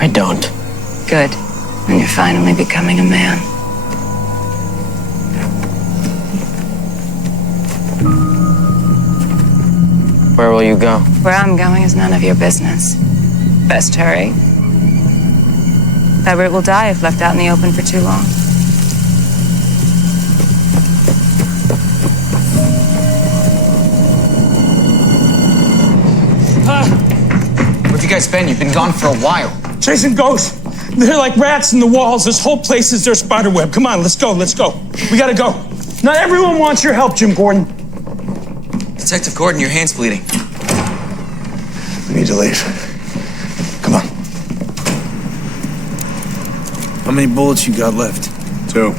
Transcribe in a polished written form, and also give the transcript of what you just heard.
I don't. Good. And you're finally becoming a man. Where will you go? Where I'm going is none of your business. Best hurry. That root will die if left out in the open for too long. Where have you guys been? You've been gone for a while. Chasing ghosts. They're like rats in the walls. This whole place is their spider web. Come on, let's go, let's go. We gotta go. Not everyone wants your help, Jim Gordon. Detective Gordon, your hand's bleeding. We need to leave. Come on. How many bullets you got left? 2.